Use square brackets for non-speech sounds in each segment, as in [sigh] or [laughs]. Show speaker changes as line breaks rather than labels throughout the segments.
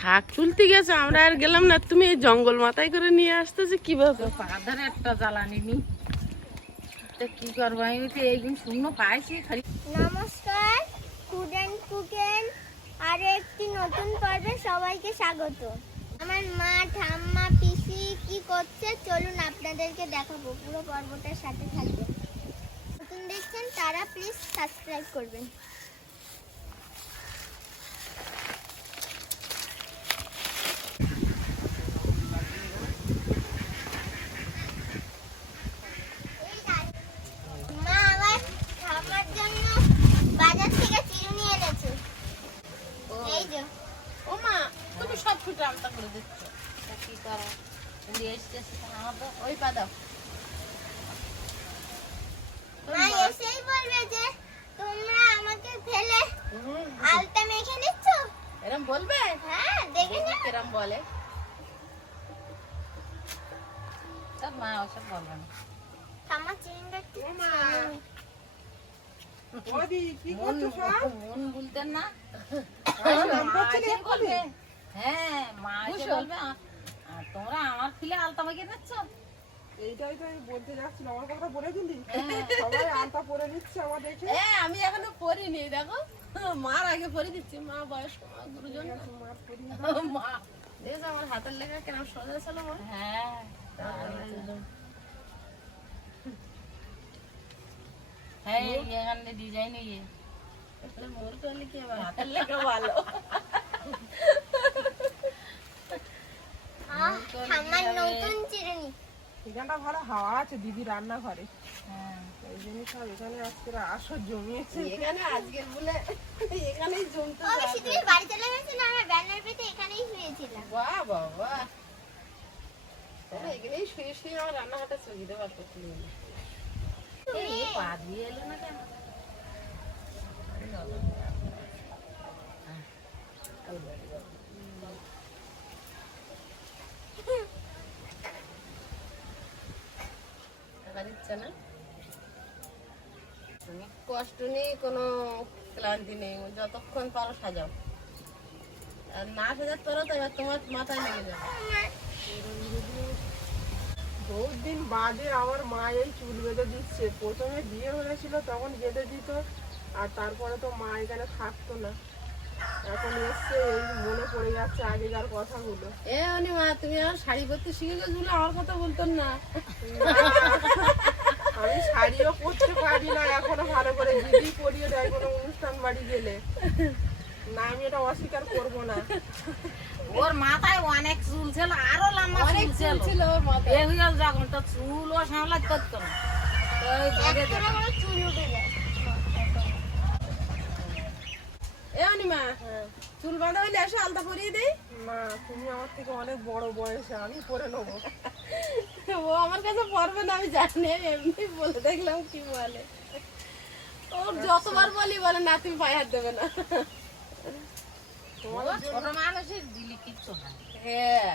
শাক তুলতে গেছো আমরা আর গেলাম না। তুমি এই জঙ্গল মাথায় করে নিয়ে আসতেছো কীভাবে?
পাধার একটা জ্বালানি নি। তা কি করব? আমি তো এইদিন শূন্য পাইছি খালি।
নমস্কার অ্যান্ড কুকেন আরও একটি নতুন পর্বে সবাইকে স্বাগত। আমার মা ঠাম্মা পিসি কি করছে? চলুন আপনাদেরকে দেখাবো পুরো পর্বটার সাথে থাকবে। নতুন দেখছেন তারা প্লিজ সাবস্ক্রাইব করবেন মা আমার ঠাম্মার জন্য বাজার থেকে চিরুনি এনেছে এই যে
ও মা তুমি সব ফুটে আমটা করে দিচ্ছ। কি করো? উড়ে এসছে আমার তো ওই পা দাও।
মা এসেই বলবে যে তোমরা আমাকে ফেলে আলতা মেখে নিচ্ছ? এরম বলবে? হ্যাঁ দেখে না
কিরম বলে? সব মা ওসব বলবে না।
ঠাম্মা চিরুনিটা একটু
মন মন বলতেন না। মা বলবে। হ্যাঁ মা এসে বলবে আর তোমরা আমার ফিলে আলতা মাখিয়ে দিচ্ছ?
এইটাই তো আমি বলতে যাচ্ছিল আমার কথা বলে দিলি? সবাই আলতা পরে নিচ্ছে আমার দেখে।
এ আমি এখনও পড়িনি দেখো। মার আগে পরে দিচ্ছি মা বয়স্ক মা গুরুজন। মা আমার হাতের লেখা কেরম সোজা ছিল হ্যাঁ হ্যাঁ এখানে ডিজাইন ইয়ে মোর করলে কি আবার হাতের লেখা ভালো। [laughs]
ঠাম্মার নতুন চিরুনি
এখানটা ভালো হাওয়া আছে দিদি রান্নাঘরে হ্যাঁ এই জন্য সব এখানে আজকে আসর জমিয়েছে
এখানে আজকে বলে এখানেই জমতে ও বেশি
বাড়ি চলে গেছো না আমরা ব্যানার পেতে এখানেই শুয়েছিলাম
বাহ বাবা তোমরা এখানেই শুয়ে শুয়ে আমার রান্নাঘাটে বার করতে দিলে। এই পা দিয়ে এলো না কেন থাকার ইচ্ছা না? কষ্ট নেই কোনো ক্লান্তি নেই। যতক্ষণ পারো সাজাও। আর না সাজাতে পারো তো এবার তোমার মাথায় লেগে যাবে।
বহুত দিন বাদে আমার মা এই চুল বেঁধে দিচ্ছে। প্রথমে বিয়ে হয়েছিল তখন বেঁধে দিত আর তারপরে তো মা এখানে থাকতো না। এখন এসছে মনে পড়ে যাচ্ছে আগেকার কথাগুলো।
এ অনিমা তুমি আর শাড়ি পরতে শিখে আমার কথা বলতো না।
[laughs] আমি শাড়িও পরতে পারি না এখনও ভালো করে দিদি পরিয়ে দেয় কোনো অনুষ্ঠান বাড়ি গেলে। না আমি এটা অস্বীকার করব না।
ওর মাথায় অনেক চুল ছিল আরও লম্বা অনেক চুল
ছিল ওর মাথায়।
এ হয়ে যখন তো চুল ও সামলাতে পারতো না।
দিত। চুল উঠে যায়
এ অনিমা চুল বাঁধা হইলে এসে আলতা পরিয়ে দেই।
না তুমি আমার থেকে অনেক বড় বয়সে আমি পরে নেব।
ও আমার কাছে পড়বে না আমি জানি এমনি বলে দেখলাম কি বলে। ওর যতবার বলি বলে না তুমি পায়ে হাত দেবে না। ছোট মানুষের দিলি কিচ্ছু না। হ্যাঁ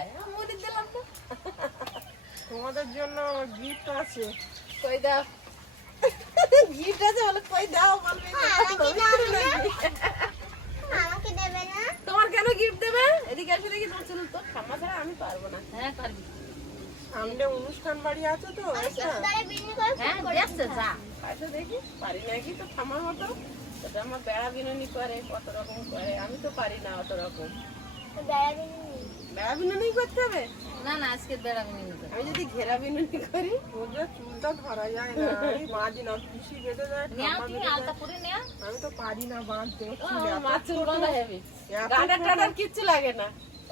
দিলাম তো।
তোমাদের জন্য গিফট আছে। কই দাও।
গিফট আছে বলে কই দাও বলবি
আমাকে দাও না। আমাকে দেবে না।
তোমার কেন গিফট দেবে? এদিকে এসে দেখি তোমার তো ঠাম্মা ছাড়া আমি পারব না। হ্যাঁ করবি
সামনে অনুষ্ঠান বাড়ি আছে তো করে
হ্যাঁ
দেখছে যা।
পাশে দেখি পারি নাকি তো ঠাম্মার মতো? সেটা আমার বেড়া বিনুনি করে কত রকম করে আমি তো পারি না অত রকম।
বেড়া
বিনুনি। করতে হবে? না না আজকে আমি যদি ঘেরা বিনুনি করি চুলটা ধরা যায় না। [laughs] বাঁধি না বেঁধে। পরে নেয়া আমি তো পারি না বাঁধতে।
গাডার টাডার কিচ্ছু লাগে না।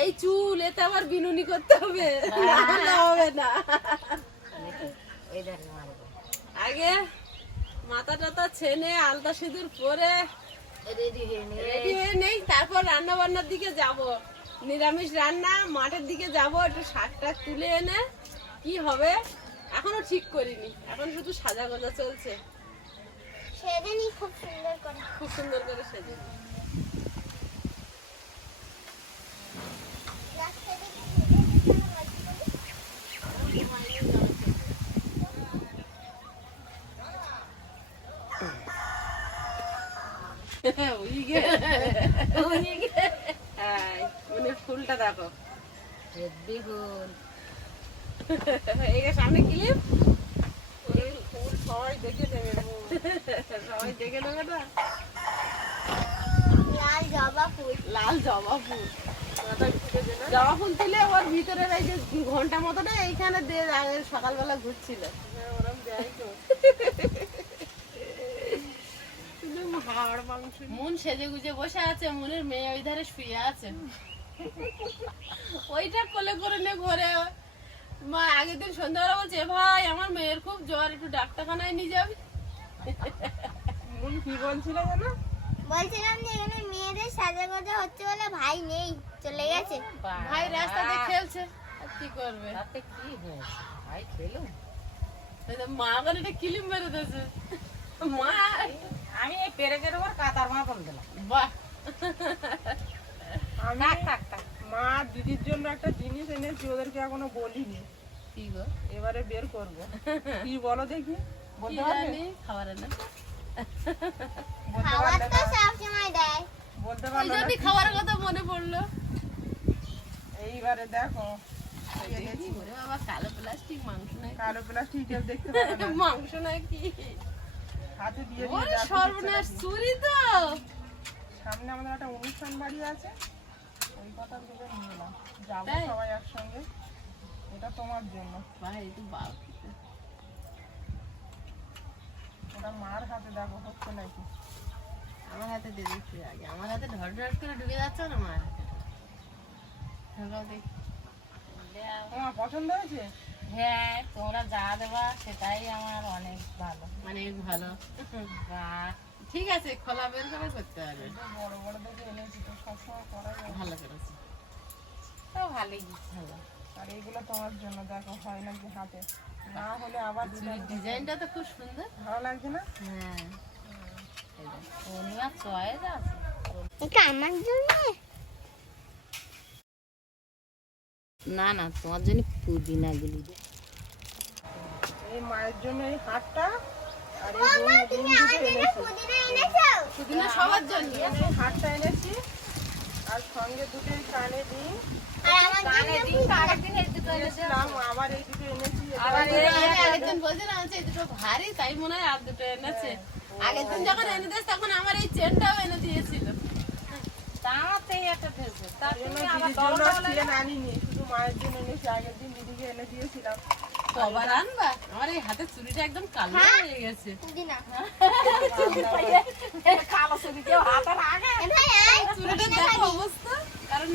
এই চুল এতে আবার বিনুনি করতে হবে। নাহলে হবে না। আগে মাথা টাথা ছেনে আলতা সিঁদুর পরে রেডি হয়ে রেডি হয়ে নেই তারপর রান্না বান্নার দিকে যাব। নিরামিষ রান্না মাঠের দিকে যাব একটু শাক টাক তুলে এনে কি হবে? এখনও ঠিক করিনি। এখন শুধু সাজা গোজা চলছে।
সেদিনই খুব সুন্দর করে
খুব সুন্দর করে
মানে ফুলটা দেখো হেব্বি ফুল এই সামনে ক্লিপ
ফুল সবাই দেখে নেবে সবাই দেখে নেবে না
লাল জবা ফুল।
লাল জবা ফুল। জবা ফুল তুলে ওর ভিতরে এই যে ঘণ্টা মতো না এইখানে দিয়ে আগে সকালবেলা ঘুরছিল।
ওরম দেয় তো। হাড় মাংস
মন সেজে গুজে বসে আছে মনের মেয়ে ওই ধারে শুয়ে আছে। ওইটা কোলে করে নে ঘরে মা আগের দিন সন্ধ্যাবেলা বলছে ভাই আমার মেয়ের খুব জ্বর একটু ডাক্তারখানায় নিয়ে যাবি?
মন কি বলছিল জানো
বলছিলাম যে এখানে মেয়েদের সাজা গোজা হচ্ছে বলে ভাই নেই চলে গেছে।
ভাই রাস্তাতে খেলছে। আর কি করবে? তাতে কি হয়েছে? ভাই খেলুন মা আবার এটা কিলিম মেরে দিয়েছে। মা। আমি এই পেরেকের উপর কাতার মাপন দিলাম। বাহ।
আমি থাক থাক থাক। মা দিদির জন্য একটা জিনিস এনেছি ওদেরকে এখনও বলিনি। কি গো? এবারে বের করব। [laughs] কি বলো দেখি। বলতে পারবে? না
খাবার তো না? দেয়। বলতে পারল খাবারের কথা মনে পড়ল।
এইবারে দেখো।
বাবা কালো প্লাস্টিক মাংস নাই
কালো প্লাস্টিক দেখতে পাবে না।
[laughs] মাংস নাকি?
হাতে দিয়ে দিয়ে
সর্বনাশ চুরি তো।
সামনে আমাদের একটা অনুষ্ঠান বাড়ি আছে। ওই কথা ভেবে যাব সবাই একসঙ্গে। এটা তোমার জন্য।
ভাই তুই বাপ
ওটা মার হাতে দেখো হচ্ছে নাকি?
আমার হাতে দিয়ে দিচ্ছি আগে। আমার হাতে ঢট ঢট করে ঢুকে যাচ্ছে না আমার হাতে? ঢোকাও দেখি।
তোমার পছন্দ হয়েছে?
হ্যাঁ তোমরা যা দেবা সেটাই আমার অনেক ভালো। মানে ভালো। [laughs] ঠিক আছে খোলা বের করে করতে হবে।
বড় বড় দেখে এনেছি তো সবসময় করা
ভালো করেছে। তো ভালোই ভালো।
আর এইগুলো তোমার জন্য দেখো হয় নাকি হাতে? না হলে আবার
ডিজাইনটা তো খুব সুন্দর। ভালো লাগছে না? হ্যাঁ। পূর্ণিমার চয়েস আছে।
এটা আমার জন্য?
না না তোমার জন্য পুদিনা গুলি
এই মায়ের জন্য এই হারটা
আর এই মা তুমি আমার দুটো জন্য এনেছি পুদিনা এনেছো?
সুদিনা সবার জন্য।
এই হারটা এনেছি। আর সঙ্গে দুটো কানে দিই।
ভারী তাই মনে হয় আর দুটো এনেছে আগের দিন যখন এনে দিয়েছে তখন আমার এই চেনটাও এনে দিয়েছিল আমার এই চুড়িটা একদম কালো হয়ে গেছে। কালো দেখো অবস্থা। কারণ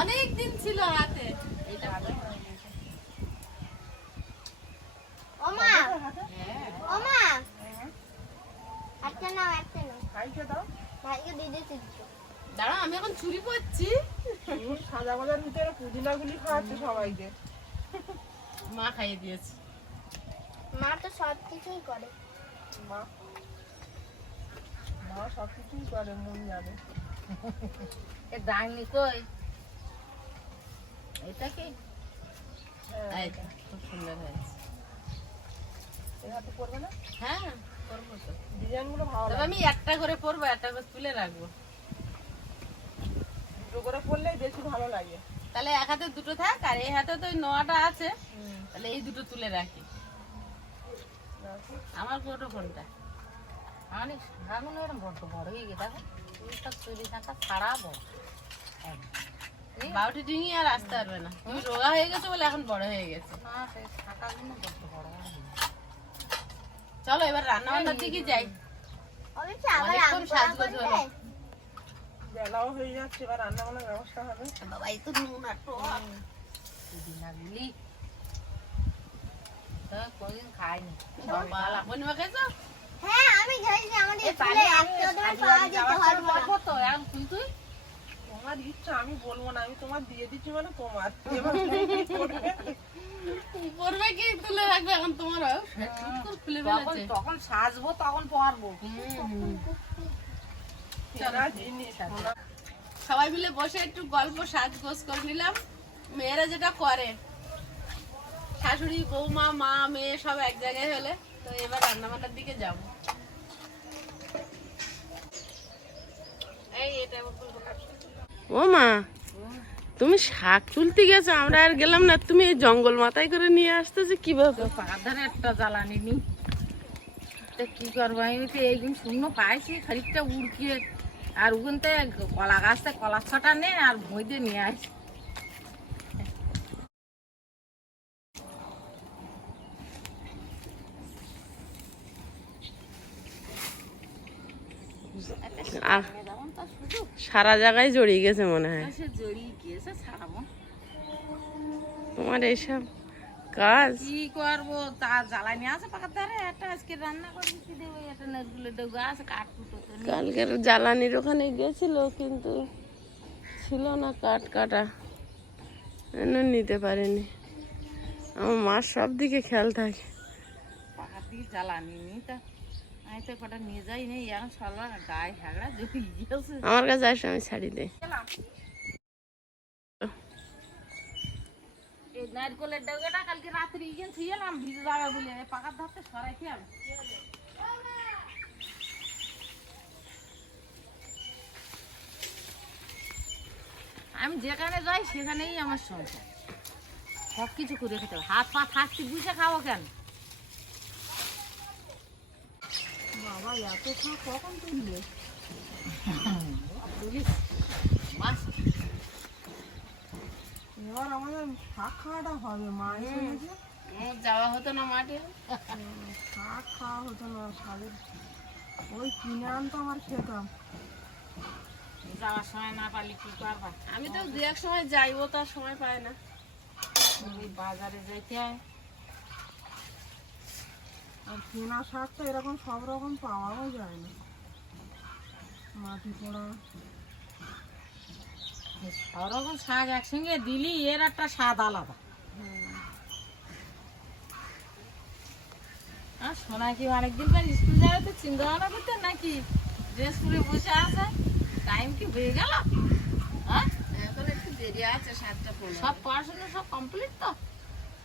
অনেক দিন ছিল হাতে। এটা একটা নাও একটা নাও। ভাইকে দাও। ভাইকে দিয়ে দিচ্ছি দাঁড়া আমি এখন চুরি হুম, সাদা বাজার ভিতরে পুদিনাগুলি খাওয়াচ্ছে সবাইকে। মা খাইয়ে দিয়েছে। মা তো সব কিছুই করে। মা? মা সব কিছুই করে মন যাবে এ ডাইনি কই? এটা কি? তো, খুব সুন্দর হয়েছে। এই হাতে পড়বে না? হ্যাঁ। করব তো ডিজাইনগুলো ভালো তবে আমি একটা করে পরবো একটা করে তুলে রাখব। দুটো করে পড়লেই বেশি ভালো লাগে। তাহলে এক হাতে দুটো থাক আর এই হাতে তো নোয়াটা আছে। তাহলে এই দুটো তুলে রাখি। আমার কোটো কোনটা অনেক শাখাগুলো এরকম বড্ড বড় হয়ে গেছে দেখো। চুরি ছাড়া বড়। বাউটি ডিঙি আর আসতে পারবে না। তুমি রোগা হয়ে গেছো বলে এখন বড় হয়ে গেছে। না সেই শাখাগুলো বড্ড বড় বড় হয়ে গেছে। চলো এবার রান্না বান্নার দিকে যাই। বেলাও হয়ে যাচ্ছে এবার রান্না বান্নার ব্যবস্থা হবে। বাবা এই তো নুন আর টক। দিদি না দিলি হ্যাঁ কোনদিন খাইনি। পূর্ণিমা খাইছো হ্যাঁ আমি আমাদের স্কুলে তোমার পাওয়া যেত হরবো না। এখন তুই তুই? তোমার ইচ্ছা আমি বলব না আমি তোমার দিয়ে দিচ্ছি মানে তোমার। এবার? পড়বে কি তুলে রাখবে এখন তোমার খুলে তখন ফেলেছে। তখন সাজবো তখন পারব। চেনা জিনিস সোনা। সবাই মিলে বসে একটু গল্প সাজগোজ করে নিলাম। মেয়েরা যেটা করে শাশুড়ি বৌমা মা মেয়ে সব এক জায়গায় হলে তো এবার রান্না বান্নার দিকে যাব। এই এটা ও মা তুমি শাক তুলতে গেছো আমরা আর গেলাম না। তুমি এই জঙ্গল মাথায় করে নিয়ে আসতেছো কীভাবে? তো পাড়ার ধারে একটা জ্বালানি নি। কি করব? আমি তো এইগুলো শূন্য পাইছি খানিকটা উড়কিয়ে আর ওখান থেকে কলা গাছতে কলা ছটা নে আর ভই দিয়ে নিয়ে আসি আহ, সারা জায়গায় জড়িয়ে গেছে মনে হয়। সে জড়িয়ে গিয়েছে ছাড়াবো তোমার এইসব কাজ? কি করব? তা জ্বালানি আছে পাকার ধারে একটা আজকে রান্না করবি কি দেবো একটা নেটগুলো দেবো আছে কাঠ কুটো কালকের জ্বালানির ওখানে গেছিল কিন্তু ছিল না কাঠ কাটা। এনে নিতে পারিনি। আমার মার সব দিকে খেয়াল থাকে। পাকার দিকে জ্বালানি তা আমার কাছে আসে আমি ছাড়ি দেই। নারকলের ডগাটা কালকে রাত্রি গিয়ে থুয়েলাম ভিজে যাবে বলে পাকার ধারতে সরাইতে হবে? আমি যেখানে যাই সেখানেই আমার সংসার। সব কিছু করে খেতে হবে। হাত পা থাকতে বুঝে খাব কেন? এত কখন এবার আমাদের খাওয়াটা হবে যাওয়া হতো না মাঠে খাওয়া হতো না ওই আর খেতাম যাওয়ার সময় না পারলে আমি তো দু এক সময় যাইবো, তার সময় পায় না। বাজারে যাইতে হয়। কেনা শাকটা এরকম সব রকম পাওয়াও যায় না। মাটি পোড়া। ওরকম শাক একসঙ্গে দিলি এর একটা স্বাদ আলাদা। আর সোনা কি অনেকদিন পর স্কুল যাবে তো চিন্তা ভাবনা করতে নাকি? ড্রেস পরে বসে আছে টাইম কি হয়ে গেল? হ্যাঁ এখন একটু দেরি আছে সাতটা সব পড়াশোনা সব কমপ্লিট তো?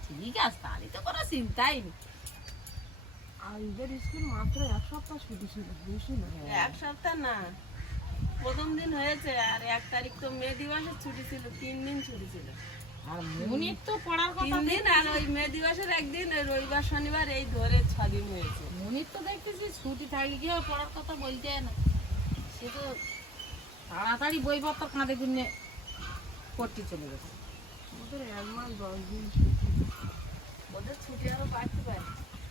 ঠিক আছে তাহলে তো কোনো চিন্তাই নেই। আর ঈদের স্কুল মাত্র এক সপ্তাহ ছুটি ছিল বেশি না এক সপ্তাহ না। প্রথম দিন হয়েছে আর এক তারিখ তো মে দিবসের ছুটি ছিল তিন দিন ছুটি ছিল। আর মনির তো পড়ার কথা দিন আর ওই মে দিবসের একদিন ওই রবিবার শনিবার এই ধরে ছদিন হয়েছে। মনির তো দেখতেছি ছুটি থাকলে কি হবে পড়ার কথা বলতে হয় না। সে তো তাড়াতাড়ি বইপত্র কাঁধে গুনে পড়তে চলে গেছে। ওদের এক মাস দশ দিন ছুটি। ওদের ছুটি আরও বাড়তে পারে।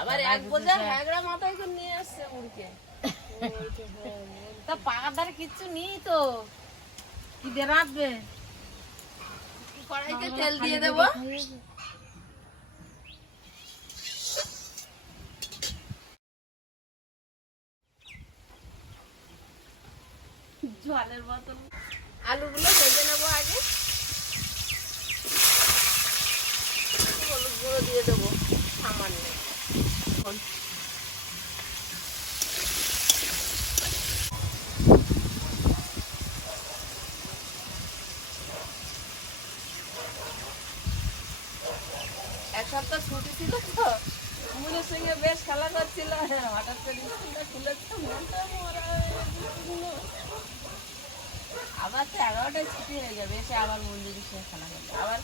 আবার এক বোঝা হ্যাগড়া মাথায় করে নিয়ে আসছে মুড়কে তা পাকার ধারে কিচ্ছু নেই তো। কি দিয়ে রাখবে কড়াইতে তেল দিয়ে দেবো? জলের বোতল। আলুগুলো ভেজে নেব আগে। হলুদ গুঁড়ো দিয়ে দেবো সামান্য এক সপ্তাহ ছুটি ছিল তো মুনের সঙ্গে বেশ খেলা করছিল হঠাৎ করে আবার তো এগারোটায় ছুটি হয়ে যাবে, এসে আবার মন্দিরে সে খেলা হবে আবার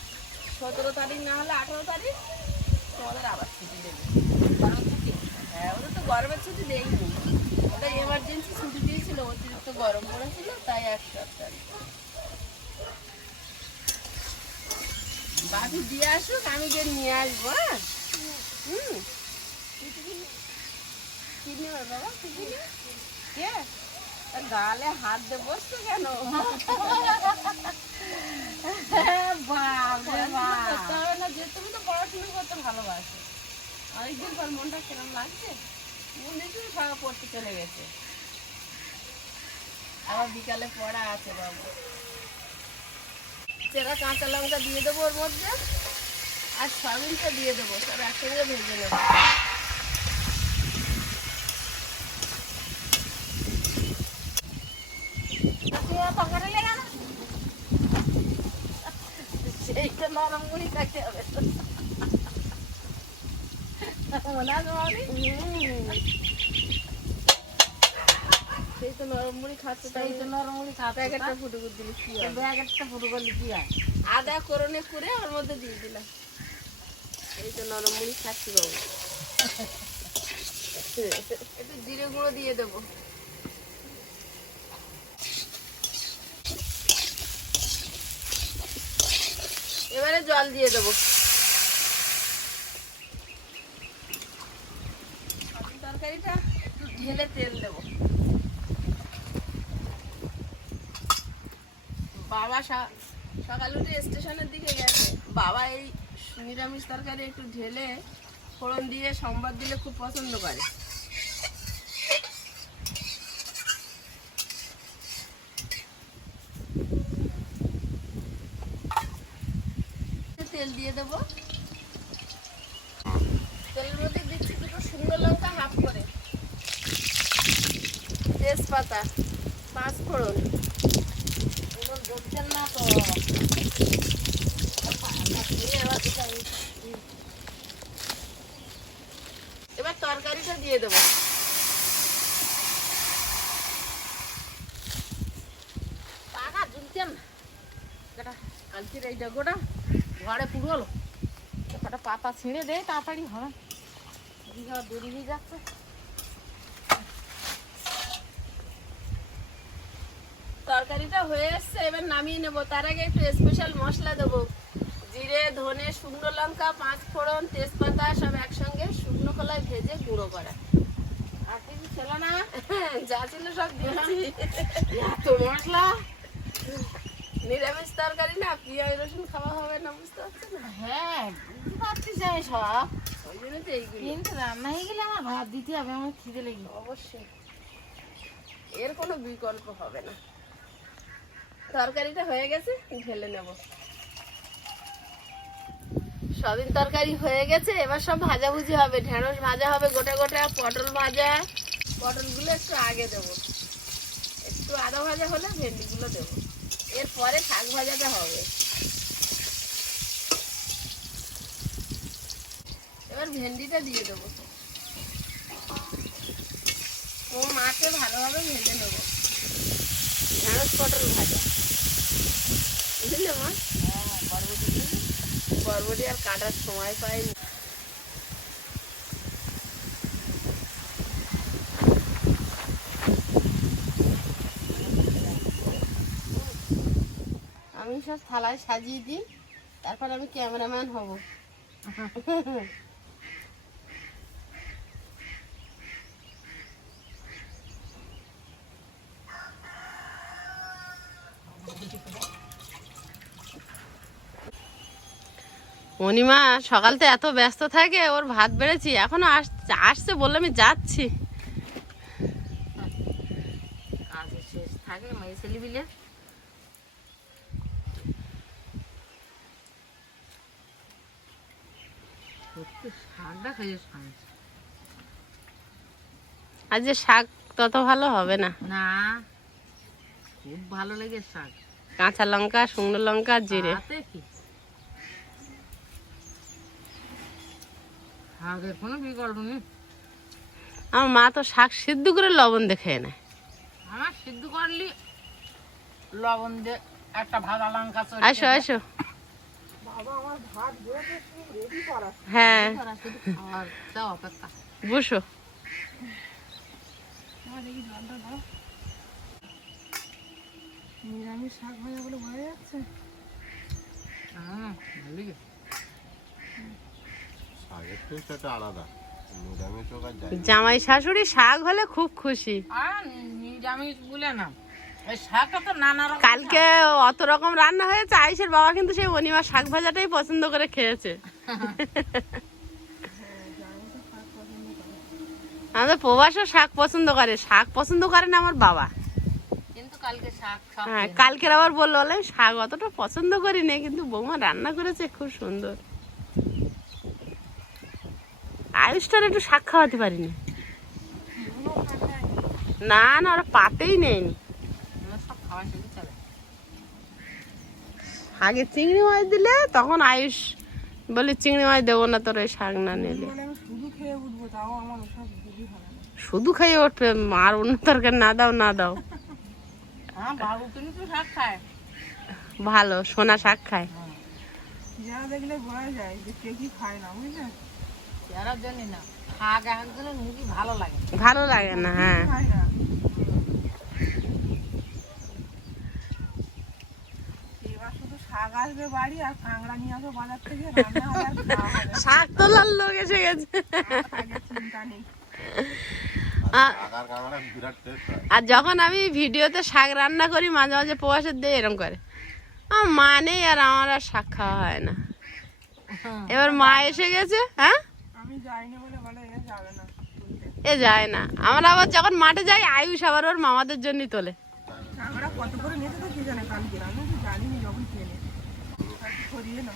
সতেরো তারিখ না হলে আঠেরো তারিখ, তোমাদের আবার ছুটি দেবে। গরম হ্যাঁ ওদের তো গরমের ছুটি দেয়নি ওদের এমার্জেন্সি ছুটি দিয়েছিল, অতিরিক্ত গরম পড়েছিল, তাই এক সপ্তাহ বাপি দিয়ে আসুক, আমি যে নিয়ে আসব হ্যাঁ? হুম। কি নেবে বাবা কে? গালে হাত দিয়ে বসছো কেন? বাপরে বাপ। করতে হবে না যে তুমি তো পড়াশোনা করতে ভালোবাসো। অনেকদিন পর মনটা কেমন লাগছে? মন দেখি সবাই পড়তে চলে গেছে। আবার বিকালে পড়া আছে বাবু। চেরা কাঁচা লঙ্কা দিয়ে দেবো ওর মধ্যে আর সয়াবিনটা দিয়ে দেবো সব একসঙ্গে ভেজে নেব তুই অত করে লেগে না? সেইটা মুড়ি খাইতে হবে তো। আছে মামি? সেই তো নরম মুড়ি খাচ্ছে তাই তো নরম মুড়ি খাচ্ছে, প্যাকেটটা তা? করে দিলি কি তো হবে? ফুটো করলে কি হয়? আদা করনে করে ওর মধ্যে দিয়ে দিলাম এই তো নরম মুড়ি খাচ্ছি বাবু একটু জিরে গুঁড়ো দিয়ে দেবো এবারে জল দিয়ে দেবো। তরকারিটা একটু ঢেলে তেল দেবো। বাবা সকালে উঠে স্টেশনের দিকে গেছে। বাবা এই নিরামিষ তরকারি একটু ঢেলে ফোড়ন দিয়ে সম্বাদ দিলে খুব পছন্দ করে। তেল দিয়ে দেবো। তেলের মধ্যে দিচ্ছি দুটো শুকনো লঙ্কা হাফ করে। তেজপাতা পাঁচ ফোড়ন এগুলো না তো। এবার তরকারিটা দিয়ে দেবো। পাকা ঝুলছেন না। যেটা কালকের এই ডগোটা। ঘরে পুরোলো কটা পাতা ছিঁড়ে দেয় তাড়াতাড়ি হবে। দিঘা দেরি হয়ে যাচ্ছে। তরকারিটা হয়ে এসছে, এবার নামিয়ে নেব। তার আগে একটু স্পেশাল মশলা দেবো। জিরে, ধনে, শুকনো লঙ্কা, পাঁচ ফোড়ন, তেজপাতা, সব একসঙ্গে শুকনো কলায় ভেজে গুঁড়ো করা। আর কিছু ছিল না। যা ছিল সব দিয়েছি। এত মশলা। নিরামিষ তরকারি না পেঁয়াজ রসুন খাওয়া হবে না বুঝতে পারছ না হ্যাঁ বুঝতে পারছিস আমি সব। ওই জন্য তো এইগুলো। কিন্তু রান্না হয়ে গেলে আমার ভাত দিতে হবে আমার খিদে লেগে অবশ্যই। এর কোনো বিকল্প হবে না। তরকারিটা হয়ে গেছে ঢেলে নেব। সবিন তরকারি হয়ে গেছে এবার সব ভাজাভুজি হবে। ঢেঁড়স ভাজা হবে গোটা গোটা পটল ভাজা। পটলগুলো একটু আগে দেবো। একটু আদা ভাজা হলে ভেন্ডিগুলো দেবো। এরপরে শাক ভাজাটা হবে। এবার ভেন্ডিটা দিয়ে দেবো। ও মাকে ভালোভাবে ভেজে নেব। ঢেঁড়স পটল ভাজা? বুঝলে মা? বরবটি আর কাটার সময় পাইনি আমি সব থালায় সাজিয়ে দিই, তারপর আমি ক্যামেরাম্যান হব। অনিমা সকাল থেকে এত ব্যস্ত থাকে, ওর ভাত বেড়েছি, এখনও আসছে বললে আমি যাচ্ছি। শেষ থাকে মেয়ে ছেলে বিলে সত্যি শাকটা খেয়ে শান্তি আজ যে শাক। তত ভালো হবে না? না খুব ভালো লেগে শাক। কাঁচা লঙ্কা শুকনো লঙ্কা জিরে। শাকের কোনো বিকল্প নেই। আমার মা তো শাক সিদ্ধ করে লবণ দেখে নেয়। আমার সিদ্ধ করলি লবণ দিয়ে একটা ভাজা লঙ্কা আসো আসো। হ্যাঁ। বসো। নিরামিষ শাক ভাজা বলে বোঝা যাচ্ছে? হোক। জামাই শাশুড়ি শাক হলে খুব খুশি। আর নিরামিষ বলে না। কালকে অত রকম রান্না হয়েছে আইসের বাবা কিন্তু সেই অনিমা শাক ভাজাটাই পছন্দ করে খেয়েছে। আমাদের প্রবাসও শাক পছন্দ করে শাক পছন্দ করে না আমার বাবা। কিন্তু কালকে শাক হ্যাঁ কালকের আবার বলল বলে শাক অতটা পছন্দ করি না কিন্তু বৌমা রান্না করেছে খুব সুন্দর। আয়ুষটার একটু শাক খাওয়াতে পারিনি। না না ওরা পাতেই নেয়নি আমরা সব খাওয়া শুধু চলে আগে চিংড়ি মাছ দিলে তখন আয়ুষ বলে চিংড়ি মাছ দেবো না তোর ওই শাক না নিলে। মানে শুধু খেয়ে উঠবে আর অন্য তরকারি না দাও না দাও। হ্যাঁ শাক খায়। ভালো সোনা শাক খায়। দেখলে বোঝা যায় যে কে কি খায় না বুঝলে? ভালো লাগে। না হ্যাঁ খায় না এবার শুধু শাক আসবে বাড়ি আর কাঁকড়া নিয়ে আসবে বাজার থেকে রান্না হবে আর খাওয়া হবে। শাক তোলার লোক এসে গেছে। আগে চিন্তা নেই। আ- শাকার কাঁকড়া বিরাট টেস্ট হয়। আর যখন আমি ভিডিওতে শাক রান্না করি মাঝে মাঝে প্রবাসের দিয়ে এরম করে। আমার মা নেই আর আমার আর শাক খাওয়া হয় না। এবার মা এসে গেছে হ্যাঁ? আমি যাইনি বলে বলে এ যাবে না তুলতে। এ যায় না। আমরা আবার যখন মাঠে যাই আয়ুষ আবার ওর মামাদের জন্যই তোলে। কাঁকড়া কত করে নিতে তো কি জানে কালকে আমি তো জানিনি যখন কিনে করিয়ে না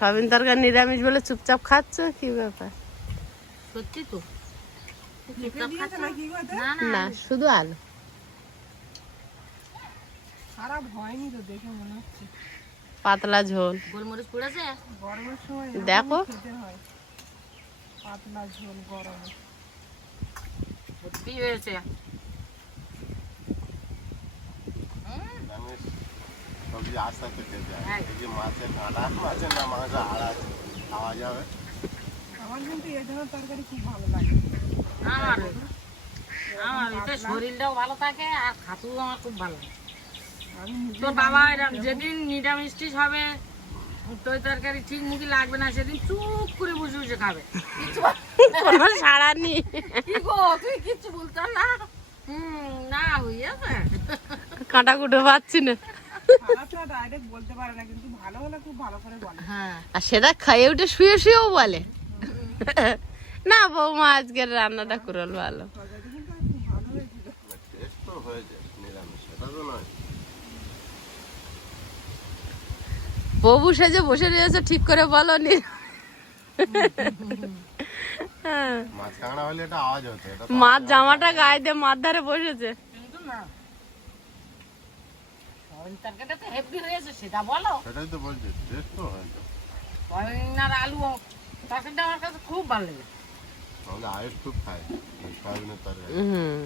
সবিন তরকার নিরামিষ বলে চুপচাপ খাচ্ছ? কি ব্যাপার? সত্যি তো। না না না না শুধু আলু। খারাপ হয়নি তো দেখে মনে হচ্ছে। পাতলা ঝোল। গোলমরিচ পড়েছে? গরমের সময় দেখো। হয়। পাতলা ঝোল গরমে। সত্যি হয়েছে নিরামিষ সবজি আস্তে আস্তে খেতে হয়। এই যে মাছের কাঁটা মাছের না মাংস আড়া খাওয়া যাবে। আমার কিন্তু এই ধরনের তরকারি খুব ভালো লাগে। আমার আমার এতে শরীরটাও ভালো থাকে আর খাতেও আমার খুব ভালো লাগে। তোর বাবা এরকম যেদিন নিরামিষ টিস হবে তোর তরকারি ঠিক মুখে লাগবে না সেদিন চুপ করে বসে বসে খাবে। কি গো তুই কিচ্ছু বলতো না? হুম না হইয়াছে। কাঁটা কুটে পাচ্ছি না। খারাপ তো ডাইরেক্ট বলতে পারে না কিন্তু ভালো হলে খুব ভালো করে বলে। হ্যাঁ আর সেটা খাইয়ে উঠে শুয়ে শুয়েও বলে। না বৌমা আজকের রান্নাটা করল ভালো। ববু সেজে বসে রয়েছে ঠিক করে বলো নি হ্যাঁ, মাছ জামাটা গায়ে দিয়ে মাছ ধারে বসেছে। না তরকারিটা তো হেভি হয়েছে সেটা বলো। সেটাই তো বলছি টেস্ট তো হয়েছে আলু তরকারিটা আমার কাছে খুব ভালো লাগে আয়ুষ খুব খায় সয়াবিনের তরকারি হুম।